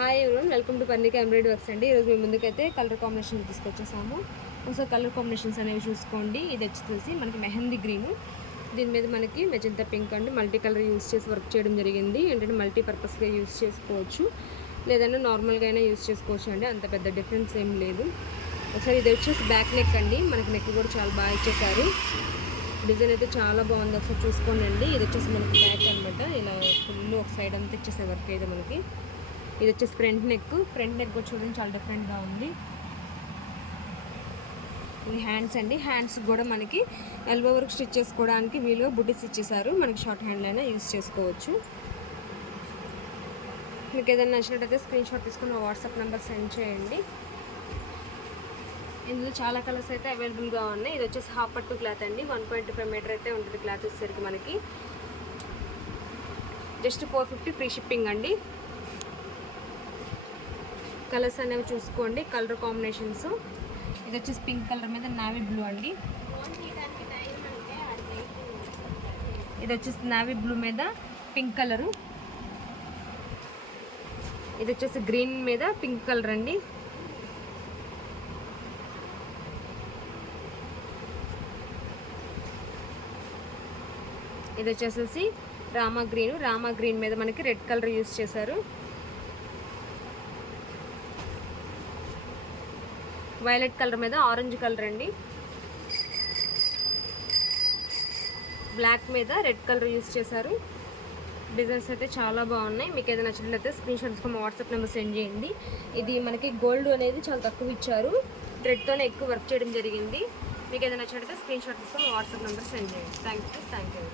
Hi everyone, welcome to Parnika embroidery works అండి. ఈరోజు మేము ముందుకైతే కలర్ కాంబినేషన్ తీసుకొచ్చేసాము. ఒకసారి కలర్ కాంబినేషన్స్ అనేవి చూసుకోండి. ఇది వచ్చేసి మనకి మెహందీ గ్రీను, దీని మీద మనకి మెజంతా పింక్ అండి మల్టీ కలర్ యూస్ చేసి వర్క్ చేయడం జరిగింది. ఏంటంటే మల్టీపర్పస్గా యూస్ చేసుకోవచ్చు, లేదంటే నార్మల్గా అయినా యూస్ చేసుకోవచ్చు అండి. అంత పెద్ద డిఫరెన్స్ ఏం లేదు. ఒకసారి ఇది వచ్చేసి బ్యాక్ నెక్ అండి, మనకి నెక్ కూడా చాలా బాగా ఇచ్చేసారు. డిజైన్ అయితే చాలా బాగుంది, ఒకసారి చూసుకోండి అండి. ఇది వచ్చేసి మనకి బ్యాక్ అనమాట, ఇలా ఫుల్ ఒక సైడ్ అంతా ఇచ్చేసే వర్క్ అయితే మనకి. ఇది వచ్చేసి ఫ్రంట్ నెక్ కూడా చూడండి చాలా డిఫరెంట్గా ఉంది. ఇది హ్యాండ్స్ అండి, హ్యాండ్స్ కూడా మనకి ఎల్బో వరకు స్టిచ్ చేసుకోవడానికి వీలుగా బుటీస్ ఇచ్చేసారు. మనకి షార్ట్ హ్యాండ్ అయినా యూస్ చేసుకోవచ్చు. మీకు ఏదైనా నచ్చినట్టయితే స్క్రీన్ షాట్ తీసుకుని వాట్సాప్ నెంబర్ సెండ్ చేయండి. ఇందులో చాలా కలర్స్ అయితే అవైలబుల్గా ఉన్నాయి. ఇది వచ్చేసి హాఫ్ పట్టు క్లాత్ అండి, 1.5 మీటర్ అయితే ఉంటుంది క్లాత్ వచ్చేసరికి మనకి. జస్ట్ 450 ఫ్రీ షిప్పింగ్ అండి. కలర్స్ అనేవి చూసుకోండి, కలర్ కాంబినేషన్స్. ఇది వచ్చేసి పింక్ కలర్ మీద నావీ బ్లూ అండి. ఇది వచ్చేసి నావీ బ్లూ మీద పింక్ కలరు. ఇది వచ్చేసి గ్రీన్ మీద పింక్ కలర్ అండి. ఇది వచ్చేసి రామా గ్రీన్ మీద మనకి రెడ్ కలర్ యూస్ చేశారు. వైలెట్ కలర్ మీద ఆరెంజ్ కలర్ అండి. బ్లాక్ మీద రెడ్ కలర్ యూస్ చేశారు. డిజైన్స్ అయితే చాలా బాగున్నాయి. మీకు ఏదైనా నచ్చినట్లయితే స్క్రీన్ షాట్ తీసుకొని వాట్సాప్ నెంబర్ సెండ్ చేయండి. ఇది మనకి గోల్డ్ అనేది చాలా తక్కువ ఇచ్చారు, థ్రెడ్తోనే ఎక్కువ వర్క్ చేయడం జరిగింది. మీకు ఏదైనా నచ్చినట్లయితే స్క్రీన్ షాట్ తీసుకొని వాట్సాప్ నెంబర్ సెండ్ చేయండి. Thank you.